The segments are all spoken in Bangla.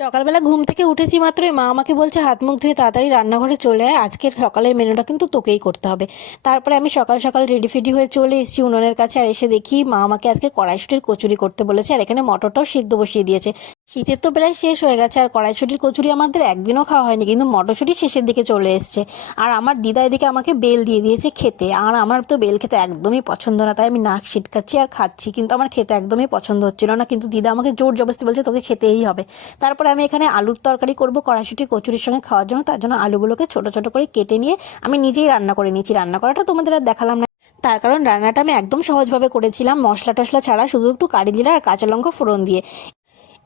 সকালবেলা ঘুম থেকে উঠেছি মাত্রই মা আমাকে বলছে হাত মুখ ধুয়ে তাড়াতাড়ি রান্নাঘরে চলে আয়, আজকের সকালের মেনুটা কিন্তু তোকেই করতে হবে। তারপরে আমি সকাল সকাল রেডি ফেডি হয়ে চলে এসেছি উনুনের কাছে, আর এসে দেখি মা আমাকে আজকে কড়াইশুটির কচুরি করতে বলেছে, আর এখানে মটরটাও সিদ্ধ বসিয়ে দিয়েছে। শীতের তো প্রায় শেষ হয়ে গেছে, আর কড়াইশুটির কচুরি আমাদের একদিনও খাওয়া হয়নি, কিন্তু মটরশুঁটি শেষের দিকে চলে এসছে। আর আমার দিদা এদিকে আমাকে বেল দিয়ে দিয়েছে খেতে, আর আমার তো বেল খেতে একদমই পছন্দ না, তাই আমি নাক সিটকাচ্ছি আর খাচ্ছি, কিন্তু আমার খেতে একদমই পছন্দ হচ্ছিল না, কিন্তু দিদা আমাকে জোর জবরদস্তি বলছে তোকে খেতেই হবে। তারপরে আমি এখানে আলুর তরকারি করব কড়াইশুঁটি কচুরির সঙ্গে খাওয়ার জন্য, তার জন্য আলুগুলোকে ছোট ছোট করে কেটে নিয়ে আমি নিজেই রান্না করে নিয়েছি। রান্না করাটা তোমাদের আর দেখালাম না, তার কারণ রান্নাটা আমি একদম সহজভাবে করেছিলাম, মশলা টশলা ছাড়া, শুধু একটু কারি জিরা আর কাঁচা লঙ্কা ফোড়ন দিয়ে।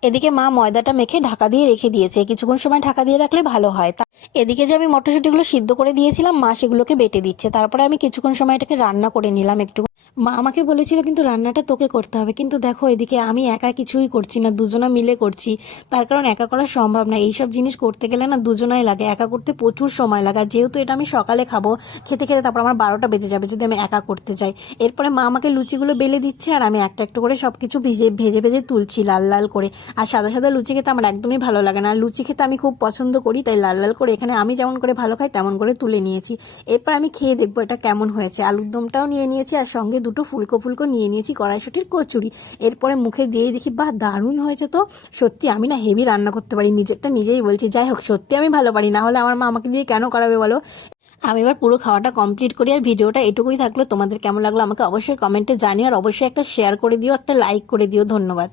এদিকে মা ময়দাটা মেখে ঢাকা দিয়ে রেখে দিয়েছে, কিছুক্ষণ সময় ঢাকা দিয়ে রাখলে ভালো হয়। এদিকে যে আমি মটরশুঁটিগুলো সিদ্ধ করে দিয়েছিলাম, মা সেগুলোকে বেটে দিচ্ছে। তারপরে আমি কিছুক্ষণ সময় এটাকে রান্না করে নিলাম একটু। মা আমাকে বলেছিল কিন্তু রান্নাটা তোকে করতে হবে, কিন্তু দেখো এদিকে আমি একা কিছুই করছি না, দুজনা মিলে করছি। তার কারণ একা করা সম্ভব না, এইসব জিনিস করতে গেলে না দুজনাই লাগে, একা করতে প্রচুর সময় লাগে। আর যেহেতু এটা আমি সকালে খাবো, খেতে খেতে তারপর আমার 12টা বেজে যাবে যদি আমি একা করতে যাই। এরপরে মা আমাকে লুচিগুলো বেলে দিচ্ছে, আর আমি একটা একটা করে সব কিছু ভেজে ভেজে ভেজে তুলছি লাল লাল করে। আর সাদা সাদা লুচি খেতে আমার একদমই ভালো লাগে না, আর লুচি খেতে আমি খুব পছন্দ করি, তাই লাল লাল করে এখানে আমি যেমন করে ভালো খাই তেমন করে তুলে নিয়েছি। এরপর আমি খেয়ে দেখবো এটা কেমন হয়েছে। আলুর দমটাও নিয়ে নিয়েছি, আর সঙ্গে দুটো ফুলকো ফুলকো নিয়ে নিয়েছি কড়াইশুঁটির কচুরি। এরপরে মুখে দিয়েই দেখি বাহ দারুণ হয়েছে তো। সত্যি আমি না হেভি রান্না করতে পারি, নিজেরটা নিজেই বলছি। যাই হোক, সত্যি আমি ভালো পারি, না হলে আমার মা আমাকে দিয়ে কেন করাবে বলো। আমি এবার পুরো খাওয়াটা কমপ্লিট করি, আর ভিডিওটা এটুকুই থাকলো। তোমাদের কেমন লাগলো আমাকে অবশ্যই কমেন্টে জানিও, আর অবশ্যই একটা শেয়ার করে দিও, একটা লাইক করে দিও। ধন্যবাদ।